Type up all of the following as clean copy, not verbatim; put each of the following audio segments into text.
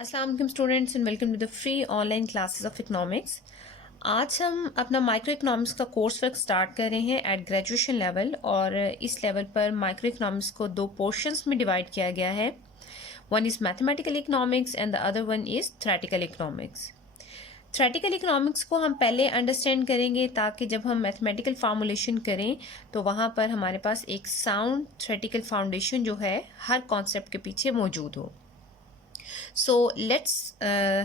अस्सलाम वालेकुम students and welcome to the free online classes of economics. आज हम अपना माइक्रो इकोनॉमिक्स का कोर्स वर्क स्टार्ट कर रहे हैं एट ग्रेजुएशन लेवल और इस लेवल पर माइक्रो इकोनॉमिक्स को दो पोर्शंस में डिवाइड किया गया है। One is mathematical economics and the other one is theoretical economics. Theoretical economics को हम पहले अंडरस्टैंड करेंगे ताकि जब हम मैथमेटिकल फार्मूलेशन करें तो वहाँ पर हमारे पास एक साउंड थ्योरेटिकल फाउंडेशन जो है हर कॉन्सेप्ट के पीछे मौजूद हो। So let's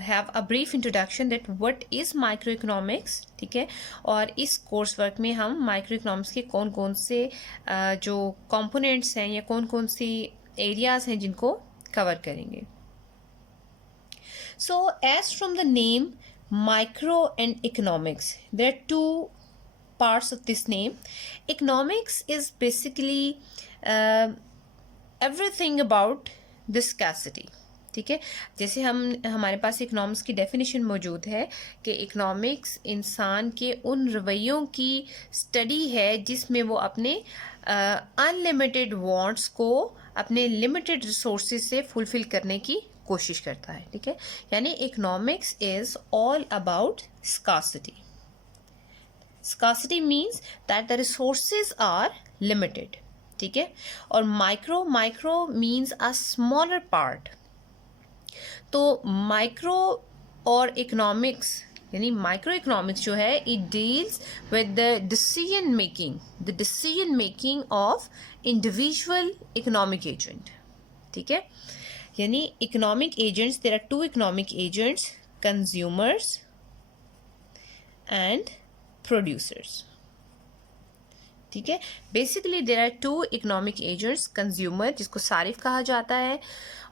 have a brief introduction that what is microeconomics, ठीक है। और इस कोर्स वर्क में हम माइक्रोइकोनॉमिक्स के कौन कौन से जो कंपोनेंट्स हैं या कौन कौन सी एरियाज हैं जिनको कवर करेंगे। So as from the name micro and economics, there are two parts of this name. Economics is basically everything about the scarcity, ठीक है। जैसे हमारे पास इकोनॉमिक्स की डेफिनेशन मौजूद है कि इकोनॉमिक्स इंसान के उन रवैयों की स्टडी है जिसमें वो अपने अनलिमिटेड वांट्स को अपने लिमिटेड रिसोर्सेज से फुलफिल करने की कोशिश करता है, ठीक है। यानी economics is all about scarcity. Scarcity means that the resources are limited, ठीक है। और micro means a smaller part. तो माइक्रो और इकोनॉमिक्स यानी माइक्रो इकोनॉमिक्स जो है it deals with the decision making of individual economic agent, ठीक है। यानी economic agents, there are two economic agents, consumers and producers, ठीक है। Basically there are two economic agents, consumer जिसको सारिफ कहा जाता है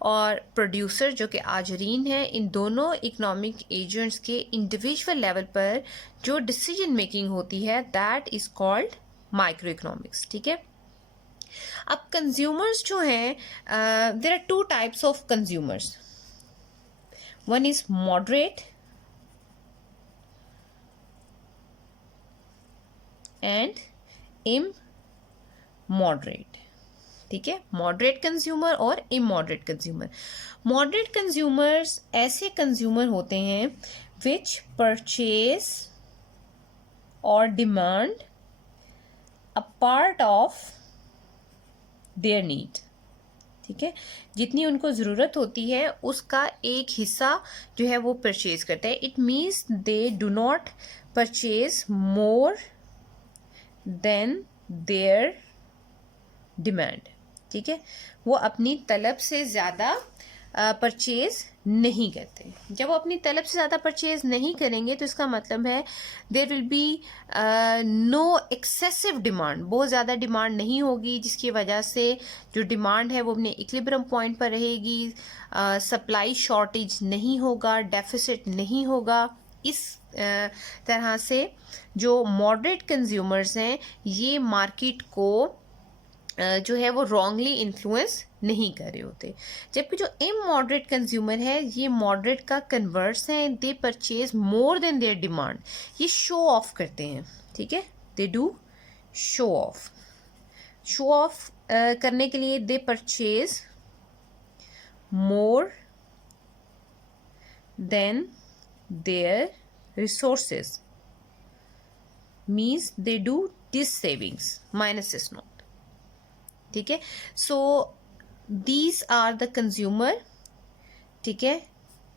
और प्रोड्यूसर जो कि आजरीन है। इन दोनों इकोनॉमिक एजेंट्स के इंडिविजुअल लेवल पर जो डिसीजन मेकिंग होती है that is called microeconomics, ठीक है। अब कंज्यूमर्स जो हैं, there are two types of consumers. One is moderate and immoderate, ठीक है। मॉडरेट कंज्यूमर और इमॉडरेट कंज्यूमर। मॉडरेट कंज्यूमर्स ऐसे कंज्यूमर होते हैं विच परचेज और demand a part of their need, ठीक है। जितनी उनको ज़रूरत होती है उसका एक हिस्सा जो है वो परचेज करते हैं। It means they do not purchase more than their demand, ठीक है। वो अपनी तलब से ज़्यादा परचेज नहीं करते। जब वो अपनी तलब से ज़्यादा परचेज नहीं करेंगे तो इसका मतलब है there will be no excessive demand, बहुत ज़्यादा डिमांड नहीं होगी जिसकी वजह से जो डिमांड है वो अपने इक्विलिब्रियम पॉइंट पर रहेगी, सप्लाई शॉर्टेज नहीं होगा, डेफिसिट नहीं होगा। इस तरह से जो मॉडरेट कंज्यूमर्स हैं ये मार्केट को जो है वो रॉन्गली इन्फ्लुएंस नहीं कर रहे होते। जबकि जो इमॉडरेट कंज्यूमर है ये मॉडरेट का कन्वर्स हैं, दे purchase more than their demand. ये शो ऑफ करते हैं, ठीक है। दे डू शो ऑफ करने के लिए दे purchase more than their resources, means they do this savings minus is not, ठीक है। so these are the consumer, ठीक है,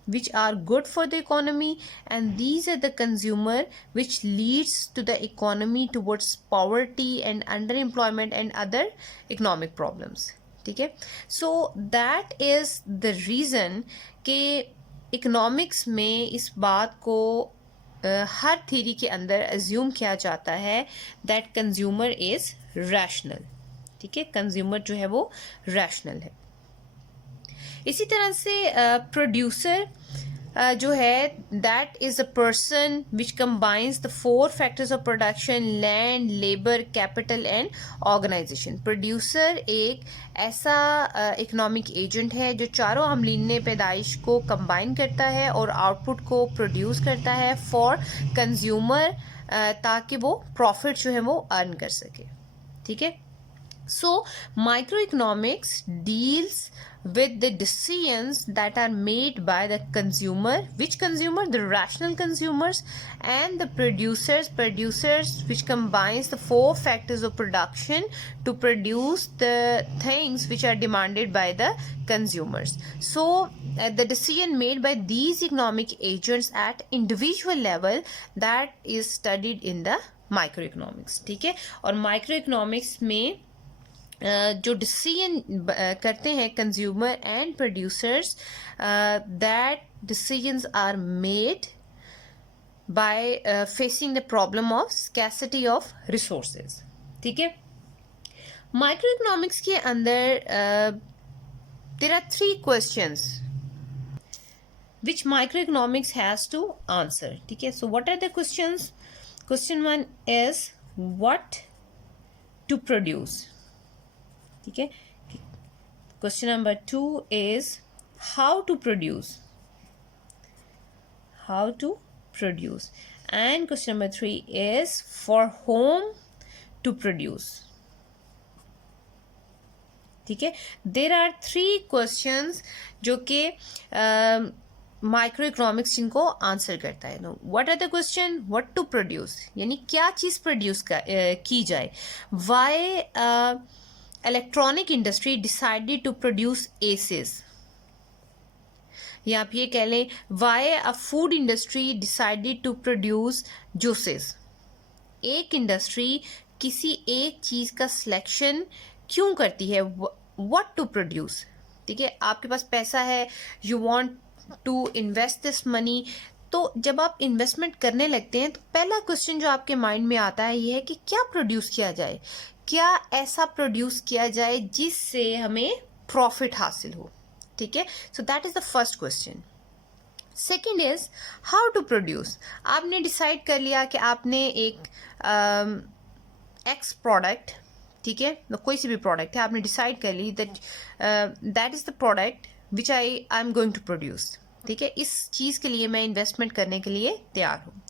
which are good for the economy, and these are the consumer which leads to the economy towards poverty and underemployment and other economic problems, ठीक है। so that is the reason के economics में इस बात को हर theory के अंदर assume किया जाता है दैट कंज्यूमर इज रैशनल, ठीक है। कंज्यूमर जो है वो रैशनल है। इसी तरह से प्रोड्यूसर जो है that is a person which combines the four factors of production, land, labour, capital and organisation. Producer एक ऐसा इकोनॉमिक एजेंट है जो चारों अमलीन पैदाइश को कंबाइन करता है और आउटपुट को प्रोड्यूस करता है फॉर कंज्यूमर ताकि वो प्रॉफिट जो है वो अर्न कर सके, ठीक है। So microeconomics deals with the decisions that are made by the consumer. Which consumer? The rational consumers, and the producers, which combines the four factors of production to produce the things which are demanded by the consumers. So the decision made by these economic agents at individual level, that is studied in the microeconomics. ठीक है, और microeconomics में जो decision करते हैं consumer and producers, that decisions are made by facing the problem of scarcity of resources. ठीक है, micro economics के अंदर there are 3 questions which microeconomics has to answer. ठीक है, so what are the questions? Question 1 is what to produce. ठीक है, question number 2 is how to produce, and question number 3 is for whom to produce. ठीक है, there are 3 questions जो कि micro economics जिनको answer करता है. What are the question? What to produce, यानी क्या चीज़ प्रोड्यूस की जाए. Why electronic industry decided to produce ACs, या आप ये कह लें why a food industry decided to produce juices. एक इंडस्ट्री किसी एक चीज़ का सिलेक्शन क्यों करती है, व्हाट टू प्रोड्यूस. ठीक है, आपके पास पैसा है, you want to invest this money. तो जब आप इन्वेस्टमेंट करने लगते हैं तो पहला क्वेश्चन जो आपके माइंड में आता है ये है कि क्या प्रोड्यूस किया जाए, क्या ऐसा प्रोड्यूस किया जाए जिससे हमें प्रॉफिट हासिल हो. ठीक है, so that is the first question. Second is how to produce. आपने डिसाइड कर लिया कि आपने एक एक्स प्रोडक्ट, ठीक है, कोई सी भी प्रोडक्ट है, आपने डिसाइड कर ली that is the product which I am going to produce. ठीक है, इस चीज़ के लिए मैं इन्वेस्टमेंट करने के लिए तैयार हूँ.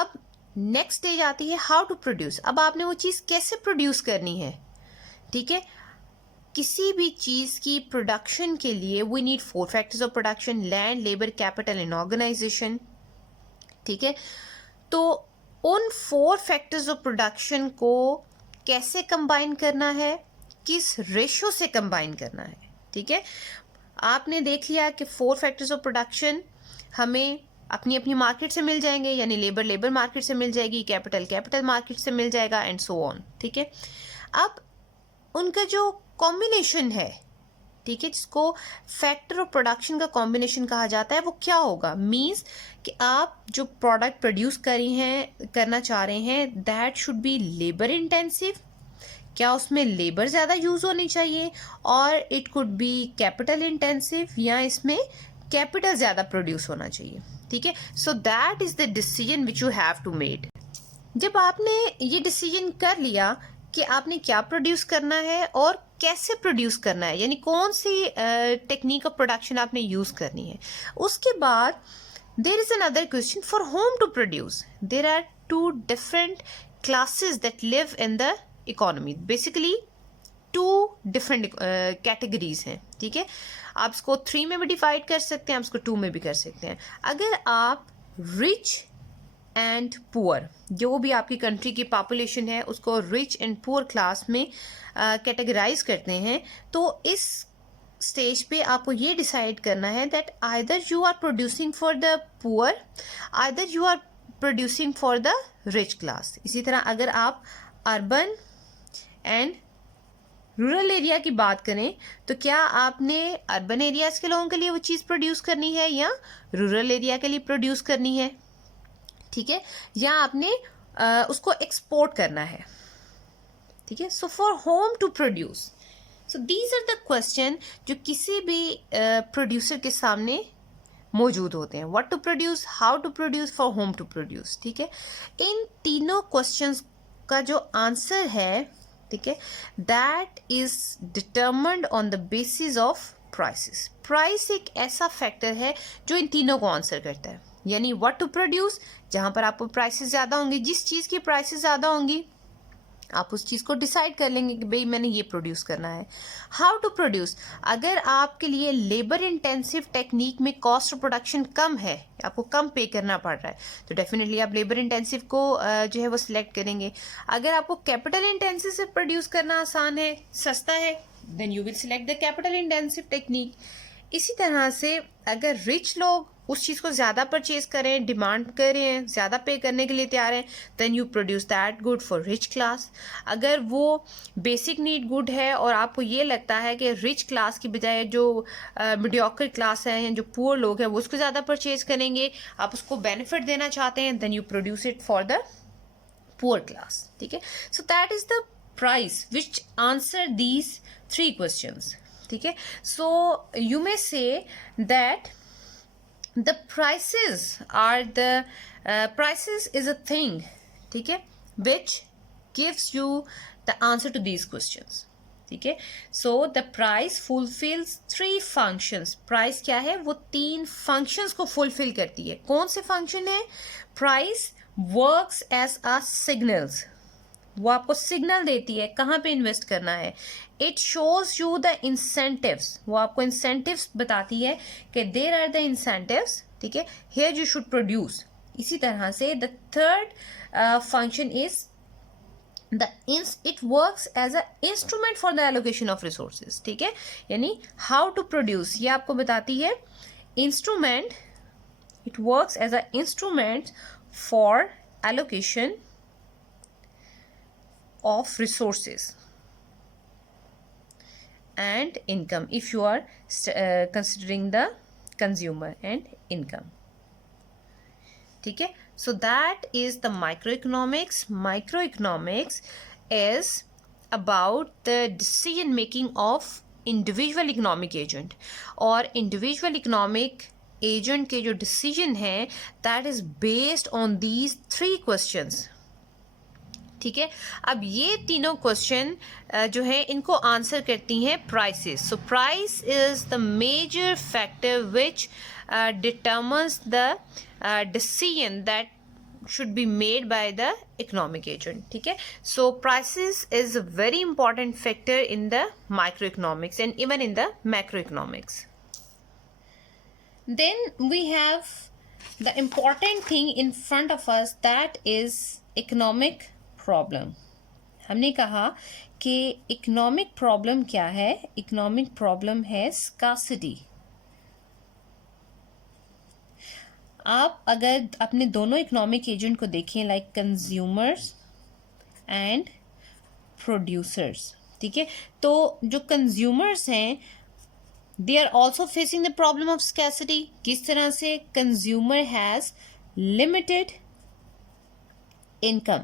अब नेक्स्ट स्टेज आती है हाउ टू प्रोड्यूस. अब आपने वो चीज़ कैसे प्रोड्यूस करनी है. ठीक है, किसी भी चीज़ की प्रोडक्शन के लिए we need 4 factors of production: land, labour, capital and organisation. ठीक है, तो उन 4 फैक्टर्स ऑफ प्रोडक्शन को कैसे कंबाइन करना है, किस रेशो से कंबाइन करना है. ठीक है, आपने देख लिया कि 4 फैक्टर्स ऑफ प्रोडक्शन हमें अपनी अपनी मार्केट से मिल जाएंगे, यानी लेबर मार्केट से मिल जाएगी, कैपिटल मार्केट से मिल जाएगा, एंड सो ऑन. ठीक है, अब उनका जो कॉम्बिनेशन है, ठीक है, जिसको फैक्टर ऑफ प्रोडक्शन का कॉम्बिनेशन कहा जाता है, वो क्या होगा. मीन्स कि आप जो प्रोडक्ट प्रोड्यूस करना चाह रहे हैं that should be labour intensive. क्या उसमें लेबर ज़्यादा यूज़ होनी चाहिए, और it could be capital intensive, या इसमें कैपिटल ज़्यादा प्रोड्यूस होना चाहिए. ठीक है, so that is the decision which you have to made. जब आपने ये डिसीजन कर लिया कि आपने क्या प्रोड्यूस करना है और कैसे प्रोड्यूस करना है, यानी कौन सी टेक्निक ऑफ प्रोडक्शन आपने यूज़ करनी है, उसके बाद there is another question for whom to produce. There are 2 different classes that live in the economy. Basically 2 different categories हैं. ठीक है, आप इसको 3 में भी डिवाइड कर सकते हैं, आप इसको 2 में भी कर सकते हैं. अगर आप रिच एंड पुअर, जो भी आपकी कंट्री की पॉपुलेशन है उसको रिच एंड पुअर क्लास में कैटेगराइज करते हैं, तो इस स्टेज पे आपको ये डिसाइड करना है that either you are producing for the poor, either you are producing for the rich class. इसी तरह अगर आप अर्बन एंड रूरल एरिया की बात करें तो क्या आपने अर्बन एरियाज के लोगों के लिए वो चीज़ प्रोड्यूस करनी है या रूरल एरिया के लिए प्रोड्यूस करनी है. ठीक है, या आपने उसको एक्सपोर्ट करना है. ठीक है, so for whom to produce, so these are the question जो किसी भी प्रोड्यूसर के सामने मौजूद होते हैं. What to produce, how to produce, for whom to produce. ठीक है, इन तीनों क्वेश्चंस का जो आंसर है, ठीक है, that is determined on the basis of prices. Price एक ऐसा फैक्टर है जो इन तीनों को आंसर करता है. यानी व्हाट टू प्रोड्यूस, जहां पर आपको प्राइसेस ज़्यादा होंगी, जिस चीज़ की प्राइसेस ज़्यादा होंगी आप उस चीज़ को डिसाइड कर लेंगे कि भाई मैंने ये प्रोड्यूस करना है. हाउ टू प्रोड्यूस, अगर आपके लिए लेबर इंटेंसिव टेक्निक में कॉस्ट ऑफ प्रोडक्शन कम है, आपको कम पे करना पड़ रहा है, तो डेफिनेटली आप लेबर इंटेंसिव को जो है वो सिलेक्ट करेंगे. अगर आपको कैपिटल इंटेंसिव से प्रोड्यूस करना आसान है, सस्ता है, then you will select the capital intensive technique. इसी तरह से अगर रिच लोग उस चीज़ को ज़्यादा परचेज करें, डिमांड करें, ज़्यादा पे करने के लिए तैयार हैं, then you produce that good for rich class. अगर वो बेसिक नीड गुड है और आपको ये लगता है कि रिच क्लास की बजाय जो मीडियोकर क्लास है या जो पुअर लोग हैं वो उसको ज़्यादा परचेज करेंगे, आप उसको बेनिफिट देना चाहते हैं, then you produce it for the poor class. ठीक है, so that is the price which answer these 3 questions. ठीक है, so you may say that the prices are the prices is a thing, ठीक है, which gives you the answer to these questions. ठीक है, so the price fulfills 3 functions. price क्या है, वो 3 functions को fulfill करती है. कौन से function है? price works as a signals, वो आपको सिग्नल देती है कहाँ पे इन्वेस्ट करना है. It shows you the incentives, वो आपको इंसेंटिव्स बताती है कि देयर आर द इंसेंटिव्स. ठीक है, हियर यू शुड प्रोड्यूस. इसी तरह से the third function is it works as a instrument for the allocation of resources. ठीक है, यानी हाउ टू प्रोड्यूस ये आपको बताती है. Instrument, it works as a instrument for allocation of resources and income if you are considering the consumer and income. ठीक है, so that is the microeconomics. Microeconomics is about the decision making of individual economic agent, और individual economic agent के जो decision है that is based on these 3 questions. ठीक है, अब ये तीनों क्वेश्चन जो है इनको आंसर करती हैं prices. So price is the major factor which determines the decision that should be made by the economic agent. ठीक है, so prices is a very important factor in the microeconomics and even in the macroeconomics. Then we have the important thing in front of us, that is economic problem. हमने कहा कि economic problem क्या है? Economic problem है scarcity. आप अगर अपने दोनों इकोनॉमिक एजेंट को देखें, लाइक कंज्यूमर्स एंड प्रोड्यूसर्स, ठीक है, तो जो कंज्यूमर्स हैं they are also facing the problem of scarcity. किस तरह से? कंज्यूमर हैज़ लिमिटेड इनकम,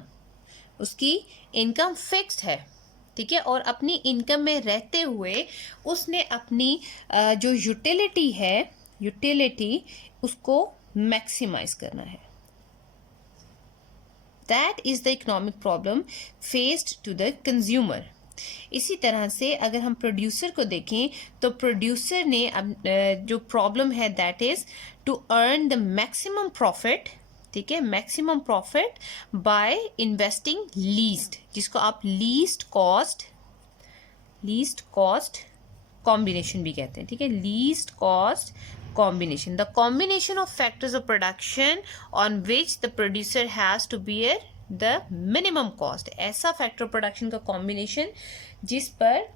उसकी इनकम फिक्स्ड है. ठीक है, और अपनी इनकम में रहते हुए उसने अपनी जो यूटिलिटी है, यूटिलिटी उसको मैक्सिमाइज करना है. That is the economic problem faced to the consumer. इसी तरह से अगर हम प्रोड्यूसर को देखें तो प्रोड्यूसर ने जो प्रॉब्लम है that is to earn the maximum profit. ठीक है, maximum profit by investing least, जिसको आप लीस्ट कॉस्ट कॉम्बिनेशन भी कहते हैं. ठीक है, least cost combination, the combination of factors of production on which the producer has to bear the minimum cost. ऐसा factor production का combination जिस पर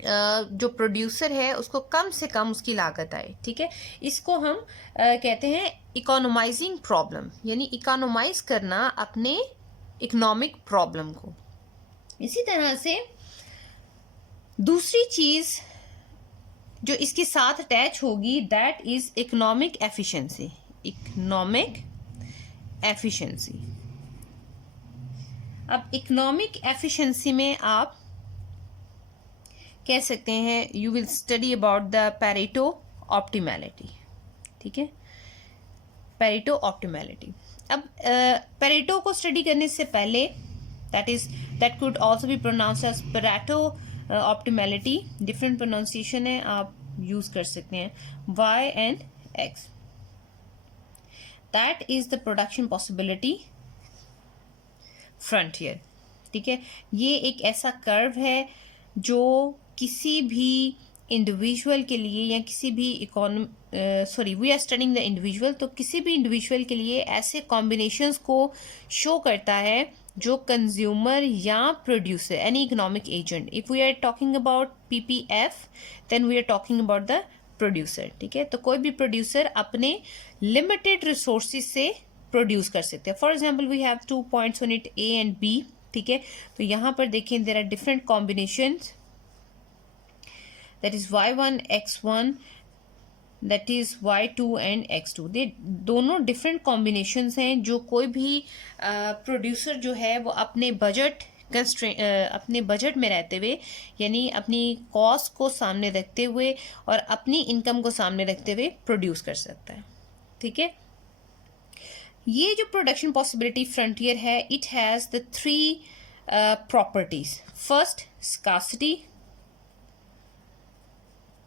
जो प्रोड्यूसर है उसको कम से कम उसकी लागत आए. ठीक है, इसको हम कहते हैं इकोनोमाइजिंग प्रॉब्लम, यानी इकोनोमाइज करना अपने इकोनॉमिक प्रॉब्लम को. इसी तरह से दूसरी चीज़ जो इसके साथ अटैच होगी that is economic efficiency. Economic efficiency. अब इकोनॉमिक एफिशिएंसी में आप कह सकते हैं you will study about the Pareto optimality. ठीक है, पेरेटो ऑप्टिमैलिटी. अब पेरेटो को स्टडी करने से पहले that could also be pronounced as Pareto optimality. Different pronunciation है, आप यूज कर सकते हैं. y and x. That is the production possibility frontier. ठीक है, ये एक ऐसा कर्व है जो किसी भी इंडिविजुअल के लिए या किसी भी we are studying the individual, तो किसी भी इंडिविजुअल के लिए ऐसे कॉम्बिनेशंस को शो करता है जो कंज्यूमर या producer, any economic agent, if we are talking about PPF then we are talking about the producer. ठीक है, तो कोई भी प्रोड्यूसर अपने लिमिटेड रिसोर्सेज से प्रोड्यूस कर सकते हैं। For example we have 2 points on it, A and B. ठीक है, तो यहाँ पर देखें there are different combinations, that is y1 x1, that is y2 and x2। दे दोनों डिफरेंट कॉम्बिनेशंस हैं जो कोई भी प्रोड्यूसर जो है वो अपने बजट में रहते हुए, यानी अपनी कॉस्ट को सामने रखते हुए और अपनी इनकम को सामने रखते हुए प्रोड्यूस कर सकता है। ठीक है, ये जो प्रोडक्शन पॉसिबिलिटी फ्रंटियर है, it has the 3 properties. First, scarcity.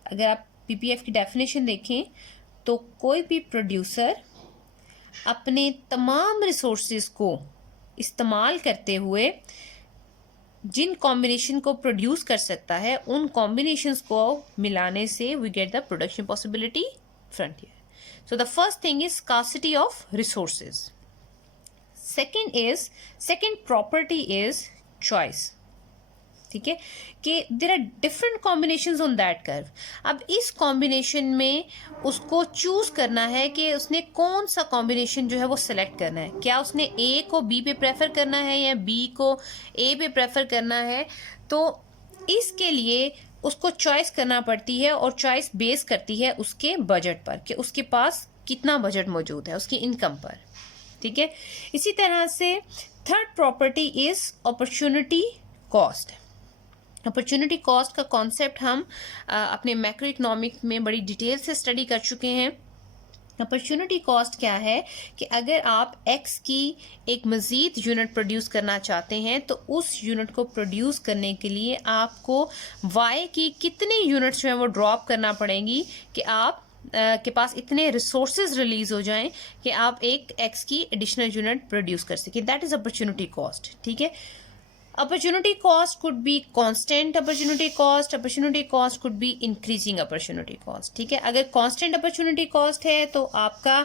अगर आप पीपीएफ की डेफिनेशन देखें तो कोई भी प्रोड्यूसर अपने तमाम रिसोर्सेज को इस्तेमाल करते हुए जिन कॉम्बिनेशन को प्रोड्यूस कर सकता है, उन कॉम्बिनेशंस को मिलाने से we get the production possibility frontier. So the first thing is scarcity of resources. Second property is choice. ठीक है, कि there are different combinations on that curve. अब इस कॉम्बिनेशन में उसको चूज करना है कि उसने कौन सा कॉम्बिनेशन जो है वो सिलेक्ट करना है। क्या उसने ए को बी पे प्रेफर करना है या बी को ए पे प्रेफर करना है, तो इसके लिए उसको चॉइस करना पड़ती है, और चॉइस बेस करती है उसके बजट पर कि उसके पास कितना बजट मौजूद है, उसकी इनकम पर। ठीक है, इसी तरह से third property is opportunity cost. Opportunity cost का कॉन्सेप्ट हम अपने मैक्रो इकोनॉमिक में बड़ी डिटेल से स्टडी कर चुके हैं। अपॉर्चुनिटी कॉस्ट क्या है कि अगर आप एक्स की एक मज़ीद यूनिट प्रोड्यूस करना चाहते हैं तो उस यूनिट को प्रोड्यूस करने के लिए आपको वाई की कितने यूनिट्स जो है वो ड्रॉप करना पड़ेंगी कि आप के पास इतने रिसोर्सेज रिलीज हो जाएं कि आप एक एक्स की एडिशनल यूनिट प्रोड्यूस कर सकें। That is opportunity cost. ठीक है, opportunity cost could be constant opportunity cost could be increasing opportunity cost। ठीक है, अगर constant opportunity cost है तो आपका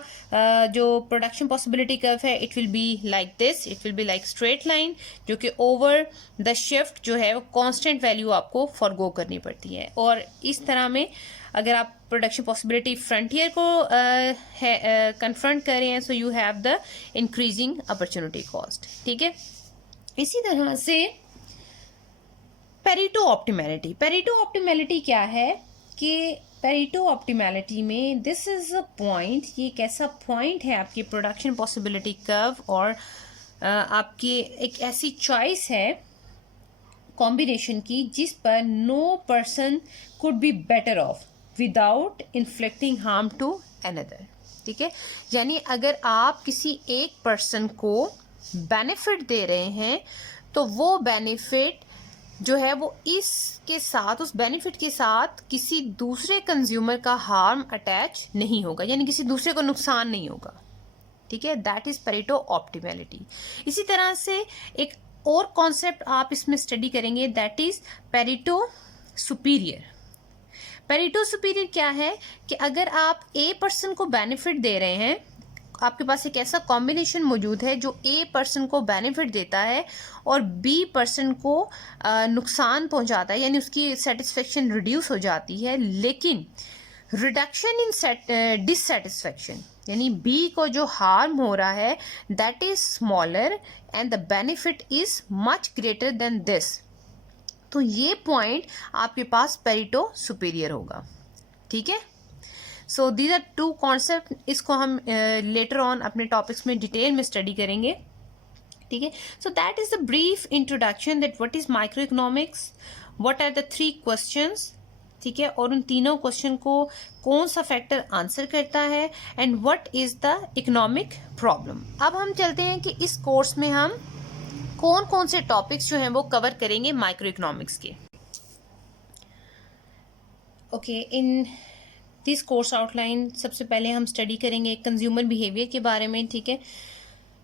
जो production possibility curve है it will be like this, it will be like straight line, जो कि over the shift जो है वो constant value आपको forgo करनी पड़ती है। और इस तरह में अगर आप प्रोडक्शन पॉसिबिलिटी फ्रंटियर को कन्फ्रंट कर रहे हैं, so you have the increasing opportunity cost. ठीक है, इसी तरह से पेरेटो ऑप्टिमैलिटी। पेरेटो ऑप्टिमैलिटी क्या है कि पेरेटो ऑप्टिमैलिटी में दिस इज अ पॉइंट, ये एक ऐसा पॉइंट है आपकी प्रोडक्शन पॉसिबिलिटी कर्व और आपकी एक ऐसी चॉइस है कॉम्बिनेशन की जिस पर no person could be better off without inflicting harm to another. ठीक है, यानी अगर आप किसी एक पर्सन को बेनिफिट दे रहे हैं तो वो बेनिफिट जो है वो इसके साथ, उस बेनिफिट के साथ किसी दूसरे कंज्यूमर का हार्म अटैच नहीं होगा, यानी किसी दूसरे को नुकसान नहीं होगा। ठीक है, दैट इज पेरेटो ऑप्टिमैलिटी। इसी तरह से एक और कॉन्सेप्ट आप इसमें स्टडी करेंगे, that is Pareto superior. Pareto superior क्या है कि अगर आप ए पर्सन को बेनिफिट दे रहे हैं, आपके पास एक ऐसा कॉम्बिनेशन मौजूद है जो ए पर्सन को बेनिफिट देता है और बी पर्सन को नुकसान पहुंचाता है, यानी उसकी सेटिस्फेक्शन रिड्यूस हो जाती है, लेकिन रिडक्शन इन डिससेटिस्फेक्शन, यानी बी को जो हार्म हो रहा है that is smaller and the benefit is much greater than this, तो ये पॉइंट आपके पास पेरेटो सुपीरियर होगा। ठीक है, सो दीज आर 2 कॉन्सेप्ट, इसको हम लेटर ऑन अपने टॉपिक्स में डिटेल में स्टडी करेंगे। ठीक है, so that is the brief introduction that what is micro economics, what are the 3 questions. ठीक है, और उन तीनों क्वेश्चन को कौन सा फैक्टर आंसर करता है and what is the economic problem. अब हम चलते हैं कि इस कोर्स में हम कौन कौन से टॉपिक्स जो हैं वो कवर करेंगे माइक्रो इकोनॉमिक्स के। Okay, in this course outline सबसे पहले हम स्टडी करेंगे कंज्यूमर बिहेवियर के बारे में। ठीक है,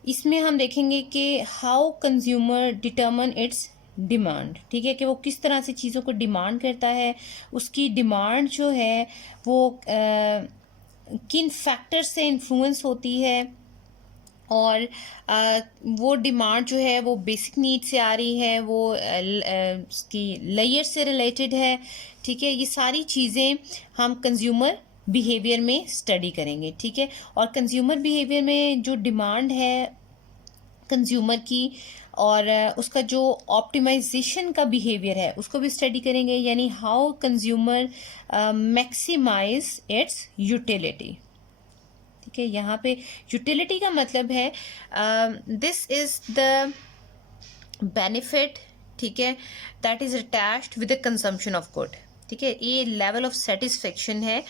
इसमें हम देखेंगे कि how consumer determine it's demand, ठीक है, कि वो किस तरह से चीज़ों को डिमांड करता है, उसकी डिमांड जो है वो किन फैक्टर से इन्फ्लुएंस होती है, और वो डिमांड जो है वो बेसिक नीड से आ रही है, वो उसकी लेयर से रिलेटेड है, ठीक है। ये सारी चीज़ें हम कंज्यूमर बिहेवियर में स्टडी करेंगे, ठीक है। और कंज्यूमर बिहेवियर में जो डिमांड है कंज्यूमर की और उसका जो ऑप्टिमाइजेशन का बिहेवियर है उसको भी स्टडी करेंगे, यानी how consumer maximise its utility, ठीक है। यहाँ पे यूटिलिटी का मतलब है दिस इज द बेनिफिट, ठीक है, that is attached with the consumption of good, ठीक है। ये लेवल ऑफ सेटिस्फेक्शन है,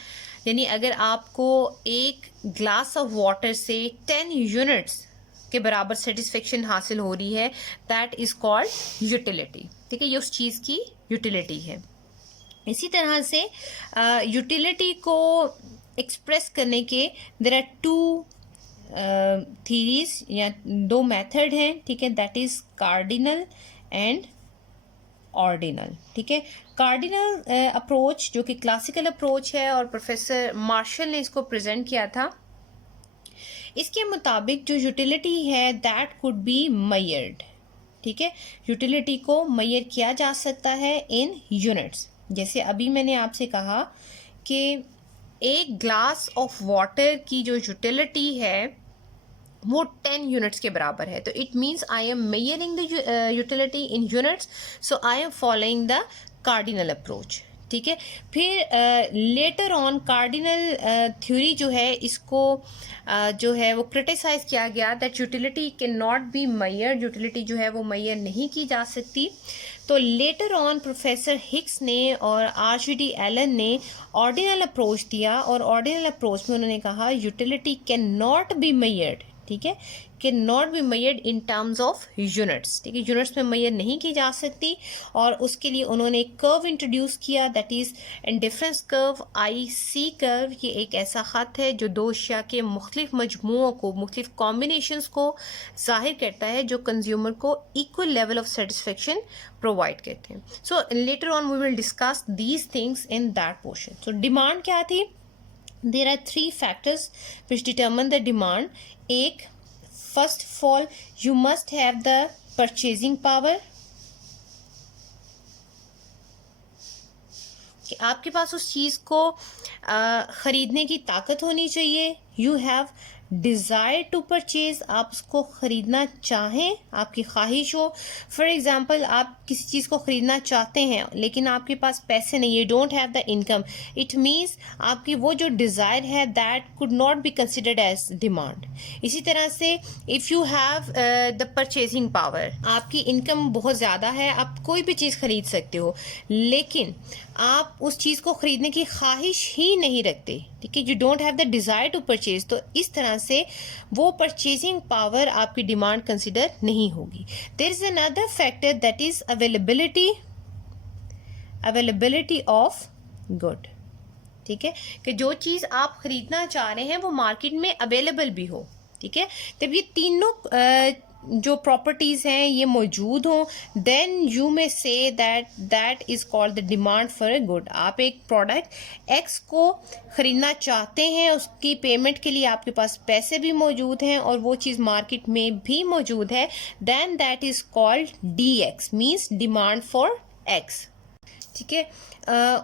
यानी अगर आपको एक ग्लास ऑफ वाटर से 10 यूनिट्स के बराबर सेटिस्फेक्शन हासिल हो रही है, दैट इज कॉल्ड यूटिलिटी, ठीक है। ये उस चीज़ की यूटिलिटी है। इसी तरह से यूटिलिटी को एक्सप्रेस करने के देयर आर टू थीरीज या दो मेथड हैं, ठीक है, that is cardinal and ordinal, ठीक है। कार्डिनल अप्रोच जो कि क्लासिकल अप्रोच है और प्रोफेसर मार्शल ने इसको प्रेजेंट किया था, इसके मुताबिक जो यूटिलिटी है दैट कुड बी मेजर्ड, ठीक है। यूटिलिटी को मेजर किया जा सकता है इन यूनिट्स। जैसे अभी मैंने आपसे कहा कि एक ग्लास ऑफ वाटर की जो यूटिलिटी है वो 10 यूनिट्स के बराबर है, तो it means I am measuring the utility in units, so I am following the cardinal approach, ठीक है। फिर लेटर ऑन कार्डिनल थ्योरी जो है इसको जो है वो क्रिटिसाइज किया गया that utility can not be measured, utility जो है वो मेजर नहीं की जा सकती। तो लेटर ऑन प्रोफेसर हिक्स ने और आर.जी.डी. एलन ने ऑर्डिनल अप्रोच दिया, और ऑर्डिनल अप्रोच में उन्होंने कहा utility can not be measured, ठीक है, can not be measured in terms of units, ठीक है, यूनिट्स में मेजर नहीं की जा सकती। और उसके लिए उन्होंने एक कर्व इंट्रोड्यूस किया that is indifference curve, IC curve. ये एक ऐसा ख़त है जो दो अशिया के मुख्तलिफ मजमुओं को, मुख्तलिफ कॉम्बिनेशंस को जाहिर करता है जो कंज्यूमर को equal level of satisfaction provide करते हैं। So later on we will discuss these things in that portion. So demand क्या थी? There are 3 factors which determine the demand. एक, first of all, you must have the purchasing power, कि आपके पास उस चीज़ को ख़रीदने की ताकत होनी चाहिए। You have desire to purchase, आप उसको ख़रीदना चाहें, आपकी ख्वाहिश हो। फॉर एग्ज़ाम्पल, आप किसी चीज़ को ख़रीदना चाहते हैं लेकिन आपके पास पैसे नहीं है, don't have the income, it means आपकी वो जो डिज़ायर है that could not be considered as demand. इसी तरह से if you have the purchasing power, आपकी इनकम बहुत ज़्यादा है, आप कोई भी चीज़ ख़रीद सकते हो, लेकिन आप उस चीज़ को ख़रीदने की ख्वाहिश ही नहीं रखते, ठीक है, you don't have the desire to purchase, तो इस तरह से वो परचेजिंग पावर आपकी डिमांड कंसिडर नहीं होगी। There is another factor that is availability of good, ठीक है, कि जो चीज़ आप खरीदना चाह रहे हैं वो मार्केट में अवेलेबल भी हो, ठीक है। तब ये तीनों जो प्रॉपर्टीज़ हैं ये मौजूद हों, then you may say that is called the demand for a good. आप एक प्रोडक्ट एक्स को ख़रीदना चाहते हैं, उसकी पेमेंट के लिए आपके पास पैसे भी मौजूद हैं और वो चीज़ मार्केट में भी मौजूद है, then that is called DX, means demand for X, ठीक है।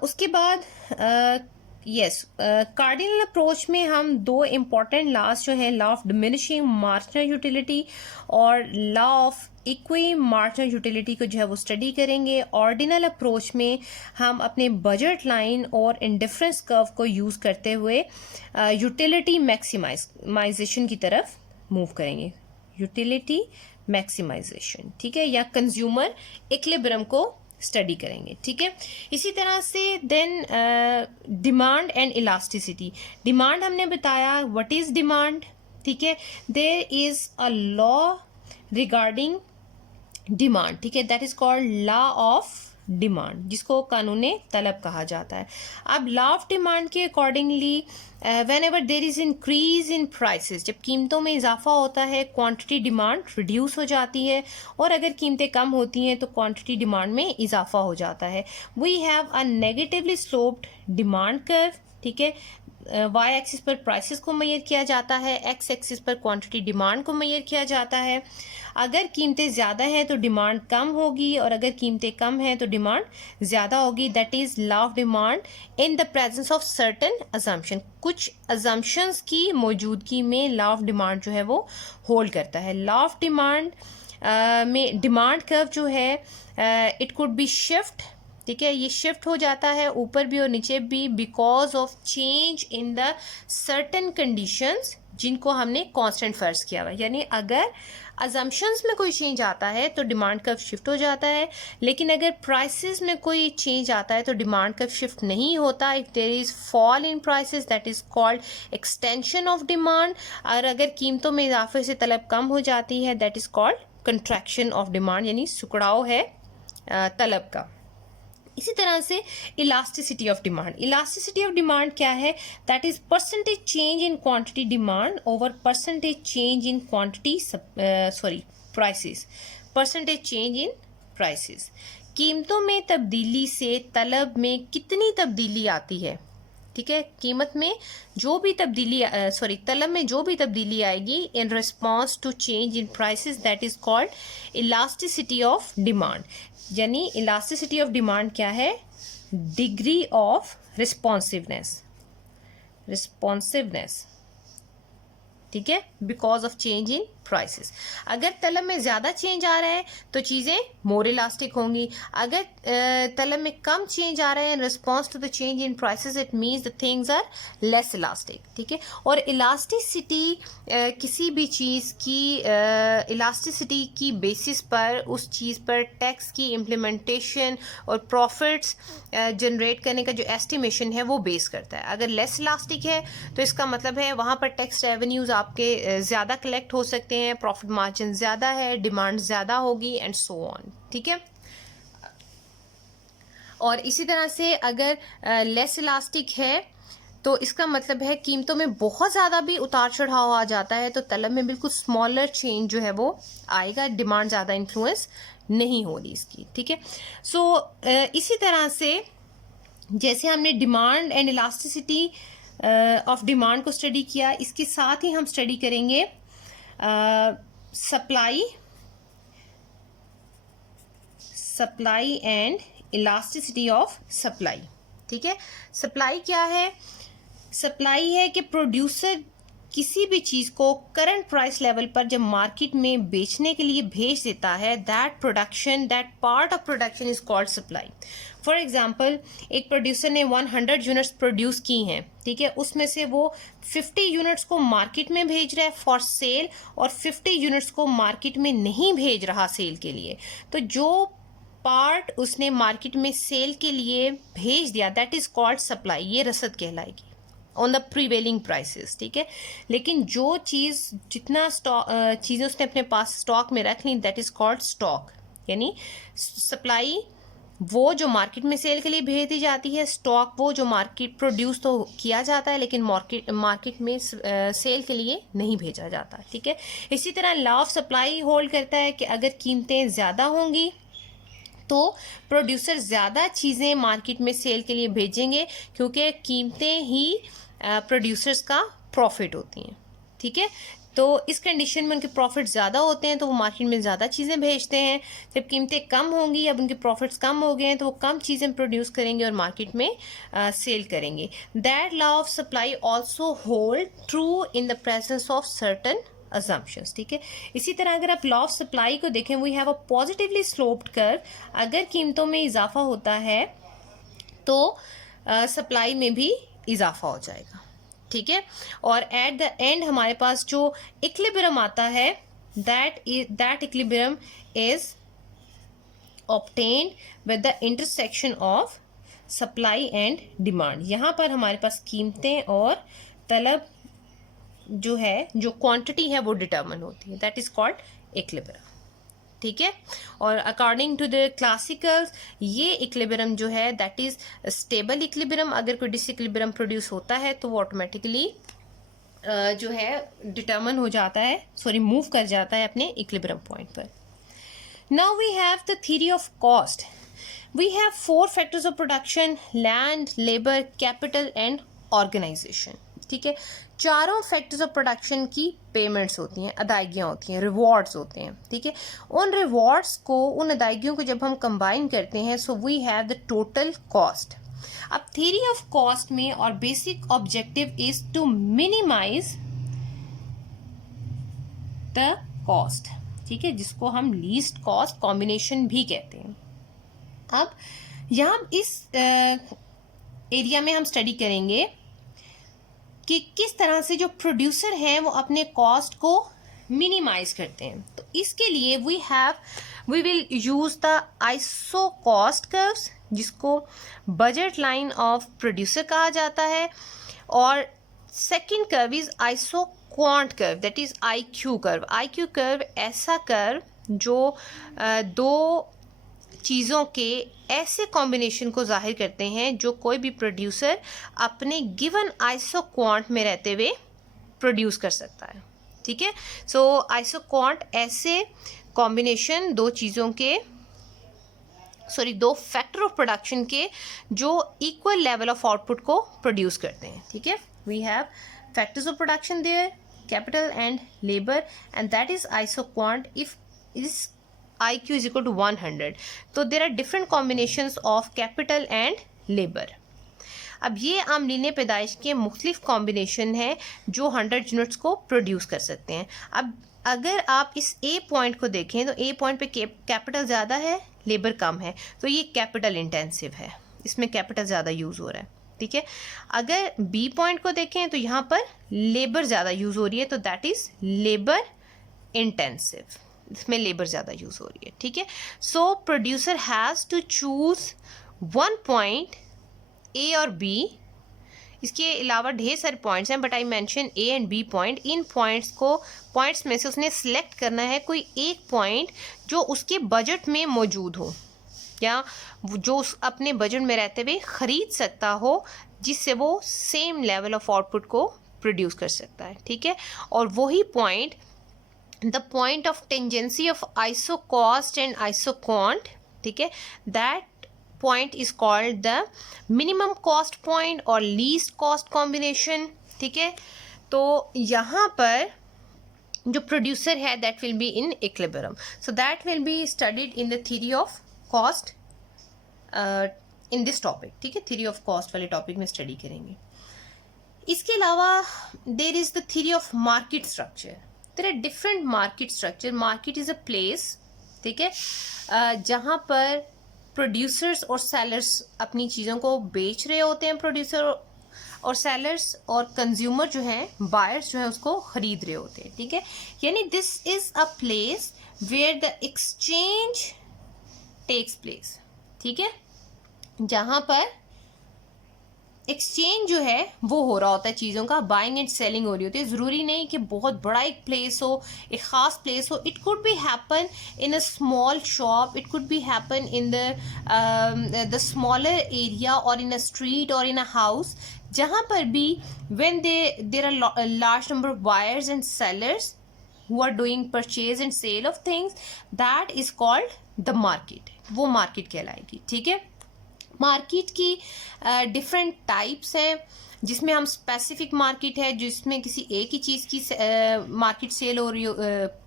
उसके बाद कार्डिनल अप्रोच में हम 2 इम्पॉर्टेंट लॉज जो हैं, law of diminishing marginal utility और law of equi marginal utility को जो है वो स्टडी करेंगे। ऑर्डिनल अप्रोच में हम अपने बजट लाइन और इंडिफरेंस कर्व को यूज़ करते हुए यूटिलिटी मैक्सिमाइजेशन की तरफ मूव करेंगे, यूटिलिटी मैक्सिमाइजेशन, ठीक है, या कंज्यूमर इक्विलिब्रियम को स्टडी करेंगे, ठीक है। इसी तरह से then demand and elasticity. Demand हमने बताया, व्हाट इज डिमांड, ठीक है, there is a law regarding demand, ठीक है, that is called law of demand, जिसको कानून तलब कहा जाता है। अब लॉ ऑफ डिमांड के accordingly whenever there is increase in prices, जब कीमतों में इजाफा होता है क्वांटिटी डिमांड रिड्यूस हो जाती है, और अगर कीमतें कम होती हैं तो क्वांटिटी डिमांड में इजाफा हो जाता है। We have a negatively sloped demand curve, ठीक है। वाई एक्सिस पर प्राइसेस को मेजर किया जाता है, एक्स एक्सिस पर क्वांटिटी डिमांड को मेजर किया जाता है। अगर कीमतें ज़्यादा हैं तो डिमांड कम होगी, और अगर कीमतें कम हैं तो डिमांड ज़्यादा होगी। That is law of demand in the presence of certain assumption. कुछ अजम्पशंस की मौजूदगी में लॉ ऑफ डिमांड जो है वो होल्ड करता है। लॉ ऑफ डिमांड में डिमांड कर्व जो है इट कुड बी शिफ्ट, ठीक है, ये शिफ्ट हो जाता है ऊपर भी और नीचे भी because of change in the certain conditions जिनको हमने कांस्टेंट फर्ज किया हुआ है। यानी अगर अजम्पशंस में कोई चेंज आता है तो डिमांड कर्व शिफ्ट हो जाता है, लेकिन अगर प्राइसेस में कोई चेंज आता है तो डिमांड कर्व शिफ्ट नहीं होता। If there is fall in prices that is called extension of demand, और अगर कीमतों में इजाफे से तलब कम हो जाती है that is called contraction of demand, यानी सुकड़ाव है तलब का। इसी तरह से elasticity of demand, elasticity of demand क्या है? That is percentage change in quantity demand over percentage change in quantity prices, percentage change in prices. कीमतों में तब्दीली से तलब में कितनी तब्दीली आती है, ठीक है, कीमत में जो भी तब्दीली तलब में जो भी तब्दीली आएगी in response to change in prices that is called elasticity of demand. यानी इलास्टिसिटी ऑफ डिमांड क्या है? डिग्री ऑफ रिस्पॉन्सिवनेस, ठीक है, because of change in prices. अगर तलब में ज़्यादा चेंज आ रहा है तो चीज़ें मोर इलास्टिक होंगी, अगर तलब में कम चेंज आ रहा है in response to the change in prices it means the things are less elastic, ठीक है। और इलास्टिसिटी किसी भी चीज़ की इलास्टिसिटी की बेसिस पर उस चीज़ पर टैक्स की इम्प्लीमेंटेशन और प्रॉफिट्स जनरेट करने का जो एस्टिमेशन है वो बेस करता है। अगर लेस इलास्टिक है तो इसका मतलब है वहाँ पर टैक्स रेवेन्यूज़ आपके ज़्यादा कलेक्ट हो सकते हैं, प्रॉफिट मार्जिन ज़्यादा है, डिमांड ज़्यादा होगी एंड सो ऑन, ठीक है। और इसी तरह से अगर लेस इलास्टिक है तो इसका मतलब है कीमतों में बहुत ज़्यादा भी उतार चढ़ाव आ जाता है तो तलब में बिल्कुल स्मॉलर चेंज जो है वो आएगा, डिमांड ज़्यादा इन्फ्लुएंस नहीं होगी इसकी, ठीक है। सो इसी तरह से जैसे हमने demand and elasticity of demand को स्टडी किया, इसके साथ ही हम स्टडी करेंगे supply and elasticity of supply, ठीक है। सप्लाई क्या है? सप्लाई है कि प्रोड्यूसर किसी भी चीज़ को करंट प्राइस लेवल पर जब मार्केट में बेचने के लिए भेज देता है, that part of production is called supply. For example, एक प्रोड्यूसर ने 100 यूनिट्स प्रोड्यूस की हैं, ठीक है, उसमें से वो 50 यूनिट्स को मार्केट में भेज रहा है फॉर सेल और 50 यूनिट्स को मार्केट में नहीं भेज रहा सेल के लिए। तो जो पार्ट उसने मार्केट में सेल के लिए भेज दिया दैट इज कॉल्ड सप्लाई, ये रसद कहलाएगी ऑन द प्रीवेलिंग प्राइसेस, ठीक है। लेकिन जो चीज़ जितना चीज़ें उसने अपने पास स्टॉक में रख ली दैट इज कॉल्ड स्टॉक। यानी सप्लाई वो जो मार्केट में सेल के लिए भेज दी जाती है, स्टॉक वो जो मार्केट प्रोड्यूस तो किया जाता है लेकिन मार्केट में सेल के लिए नहीं भेजा जाता, ठीक है। इसी तरह लॉ ऑफ सप्लाई होल्ड करता है कि अगर कीमतें ज़्यादा होंगी तो प्रोड्यूसर ज़्यादा चीज़ें मार्केट में सेल के लिए भेजेंगे क्योंकि कीमतें ही प्रोड्यूसर्स का प्रॉफिट होती हैं, ठीक है। तो इस कंडीशन में उनके प्रॉफिट ज़्यादा होते हैं तो वो मार्केट में ज़्यादा चीज़ें भेजते हैं। जब कीमतें कम होंगी, अब उनके प्रॉफिट्स कम हो गए हैं तो वो कम चीज़ें प्रोड्यूस करेंगे और मार्केट में सेल करेंगे। That law of supply also hold true in the presence of certain assumptions, ठीक है। इसी तरह अगर आप लॉ ऑफ सप्लाई को देखें, we have a positively sloped curve. अगर कीमतों में इजाफा होता है तो सप्लाई में भी इजाफा हो जाएगा, ठीक है। और एट द एंड हमारे पास जो इक्विलिब्रियम आता है that equilibrium is obtained with the intersection of supply and demand. यहाँ पर हमारे पास कीमतें और तलब जो है, जो क्वांटिटी है वो डिटरमिन होती है, दैट इज कॉल्ड इक्विलिब्रियम, ठीक है। और अकॉर्डिंग टू द क्लासिकल्स ये इक्विलिब्रियम जो है दैट इज स्टेबल इक्विलिब्रियम। अगर कोई डिसइक्विलिब्रियम प्रोड्यूस होता है तो वो ऑटोमेटिकली जो है डिटर्मन हो जाता है, सॉरी मूव कर जाता है अपने इक्विलिब्रियम पॉइंट पर। Now we have the theory of cost. We have 4 factors of production, land, labour, capital and organisation. ठीक है, चारों फैक्टर्स ऑफ प्रोडक्शन की पेमेंट्स होती हैं, अदायगियाँ होती हैं, रिवॉर्ड्स होते हैं। ठीक है, उन रिवॉर्ड्स को, उन अदायगियों को जब हम कंबाइन करते हैं so we have the total cost. अब थ्योरी ऑफ कॉस्ट में और basic objective is to minimise the cost. ठीक है, जिसको हम लीस्ट कॉस्ट कॉम्बिनेशन भी कहते हैं। अब यहाँ इस एरिया में हम स्टडी करेंगे कि किस तरह से जो प्रोड्यूसर हैं वो अपने कॉस्ट को मिनिमाइज करते हैं। तो इसके लिए we will use the iso cost curves, जिसको बजट लाइन ऑफ प्रोड्यूसर कहा जाता है, और second curve is iso quant curve, that is IQ curve. IQ curve ऐसा कर्व जो दो चीज़ों के ऐसे कॉम्बिनेशन को जाहिर करते हैं जो कोई भी प्रोड्यूसर अपने गिवन आइसो क्वांट में रहते हुए प्रोड्यूस कर सकता है। ठीक है, सो आइसो क्वांट ऐसे कॉम्बिनेशन दो चीज़ों के, सॉरी दो फैक्टर ऑफ प्रोडक्शन के जो इक्वल लेवल ऑफ आउटपुट को प्रोड्यूस करते हैं। ठीक है, we have factors of production there, capital and labour, and that is iso quant if is IQ is equal to 100. तो there are different combinations of capital and labor. अब ये आमलीन पैदाइश के मुख्तलिफ कॉम्बिनेशन हैं जो 100 यूनिट्स को प्रोड्यूस कर सकते हैं। अब अगर आप इस A पॉइंट को देखें तो A पॉइंट पे कैपिटल ज़्यादा है, लेबर कम है, तो ये कैपिटल इंटेंसिव है, इसमें कैपिटल ज़्यादा यूज़ हो रहा है। ठीक है, अगर B पॉइंट को देखें तो यहाँ पर लेबर ज़्यादा यूज़ हो रही है, तो दैट इज़ लेबर इंटेंसिव, इसमें लेबर ज़्यादा यूज़ हो रही है। ठीक है, so producer has to choose one point A और बी। इसके अलावा ढेर सारे पॉइंट्स हैं, but I mention A and B point. इन पॉइंट्स में से उसने सेलेक्ट करना है कोई एक पॉइंट जो उसके बजट में मौजूद हो, या जो अपने बजट में रहते हुए ख़रीद सकता हो, जिससे वो सेम लेवल ऑफ आउटपुट को प्रोड्यूस कर सकता है। ठीक है, और वही point, the point of tangency of iso cost and iso quant, ठीक है, that point is called the minimum cost point or least cost combination। ठीक है, तो यहाँ पर जो प्रोड्यूसर है that will be in equilibrium, so that will be studied in the theory of cost in this topic। ठीक है, theory of cost वाले टॉपिक में स्टडी करेंगे। इसके अलावा there is the theory of market structure। There are different market structure। Market is a place, ठीक है, जहाँ पर प्रोड्यूसर्स और सेलर्स अपनी चीज़ों को बेच रहे होते हैं, प्रोड्यूसर और सेलर्स, और कंज्यूमर जो है, बायर्स जो है, उसको खरीद रहे होते हैं। ठीक है, यानी this is a place where the exchange takes place. ठीक है, जहाँ पर एक्सचेंज जो है वो हो रहा होता है, चीज़ों का बाइंग एंड सेलिंग हो रही होती है। ज़रूरी नहीं कि बहुत बड़ा एक प्लेस हो, एक ख़ास प्लेस हो। It could be happen in a small shop, it could be happen in the smaller area और इन अ स्ट्रीट और इन अ हाउस, जहाँ पर भी when there are large number of buyers and sellers who are doing purchase and sale of things, that is called the market। वो market कहलाएगी। ठीक है, market की डिफरेंट टाइप्स हैं, जिसमें हम स्पेसिफिक मार्केट है जिसमें किसी एक ही चीज़ की मार्केट सेल हो रही हो,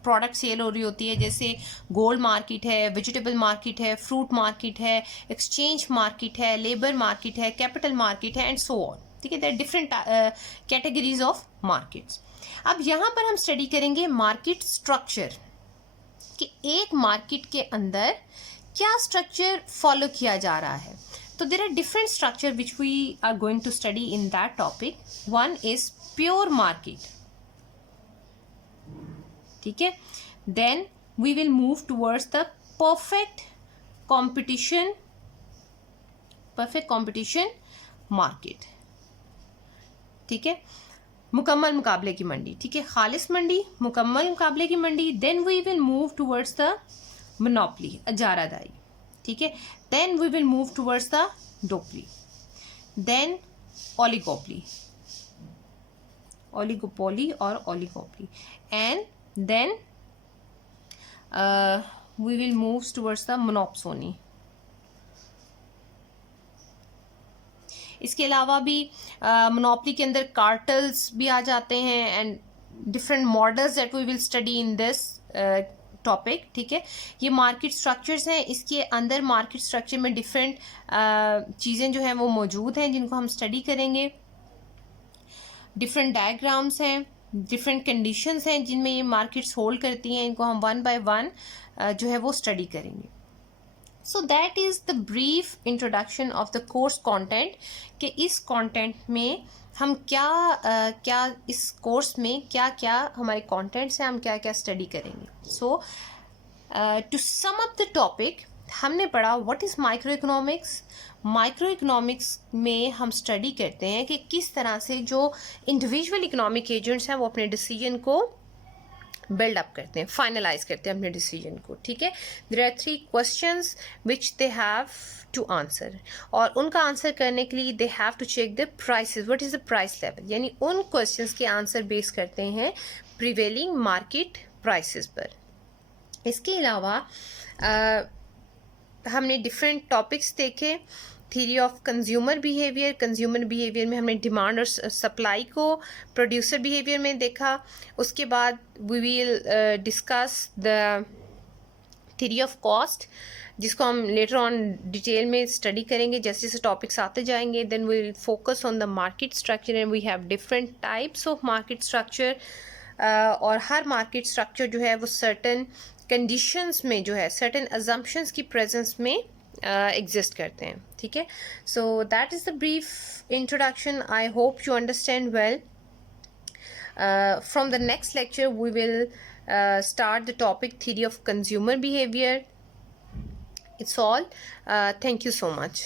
प्रोडक्ट सेल हो रही होती है, जैसे गोल्ड मार्केट है, वेजिटेबल मार्केट है, फ्रूट मार्केट है, एक्सचेंज मार्केट है, लेबर मार्केट है, कैपिटल मार्केट है, एंड सो ऑन। ठीक है, there different categories of markets. अब यहाँ पर हम स्टडी करेंगे मार्केट स्ट्रक्चर, कि एक मार्केट के अंदर क्या स्ट्रक्चर फॉलो किया जा रहा है। तो there are different structure which we are going to study in that topic. One is pure market. ठीक है, then we will move towards the perfect competition market. ठीक है, मुकम्मल मुकाबले की मंडी। ठीक है, खालिस मंडी, मुकम्मल मुकाबले की मंडी। Then we will move towards the monopoly, इजारादारी, ठीक है. Then we will move towards the duopoly, then oligopoly, oligopoly और oligopoly, and then we will move towards the monopsony. इसके अलावा भी मोनोपोली के अंदर कार्टल्स भी आ जाते हैं and different models that we will study in this topic, ठीक है. ये मार्केट स्ट्रक्चर्स हैं, इसके अंदर मार्केट स्ट्रक्चर में डिफरेंट चीज़ें जो हैं वो मौजूद हैं जिनको हम स्टडी करेंगे. डिफरेंट डायग्राम्स हैं, डिफरेंट कंडीशंस हैं जिनमें ये मार्केट्स होल्ड करती हैं, इनको हम वन बाय वन जो है वो स्टडी करेंगे. सो that is the brief introduction of the course content, कि इस कंटेंट में हम क्या इस कोर्स में क्या क्या हमारे कंटेंट्स हैं, हम क्या क्या स्टडी करेंगे. So to sum up the topic, हमने पढ़ा what is micro economics. Micro economics में हम स्टडी करते हैं कि किस तरह से जो इंडिविजुअल इकोनॉमिक एजेंट्स हैं वो अपने डिसीजन को बिल्ड अप करते हैं, फाइनलाइज करते हैं अपने डिसीजन को, ठीक है. There are 3 questions which they have to answer, और उनका आंसर करने के लिए they have to check the prices, what is the price level, यानी उन क्वेश्चंस के आंसर बेस करते हैं प्रिवेलिंग मार्केट प्राइसेस पर. इसके अलावा हमने डिफरेंट टॉपिक्स देखे. Theory of consumer behaviour, consumer behaviour में हमने डिमांड और सप्लाई को प्रोड्यूसर बिहेवियर में देखा. उसके बाद we will discuss the theory of cost, जिसको हम लेटर ऑन डिटेल में स्टडी करेंगे जैसे जैसे टॉपिक्स आते जाएंगे. Then we will focus on the market structure, and we have different types of market structure, और हर मार्केट स्ट्रक्चर जो है वो सर्टन कंडीशंस में जो है, सर्टन अजम्पशंस की प्रेजेंस में एग्जिस्ट करते हैं, ठीक है. So that is the brief introduction. I hope you understand well. From the next lecture we will start the topic theory of consumer behavior. It's all. Thank you so much.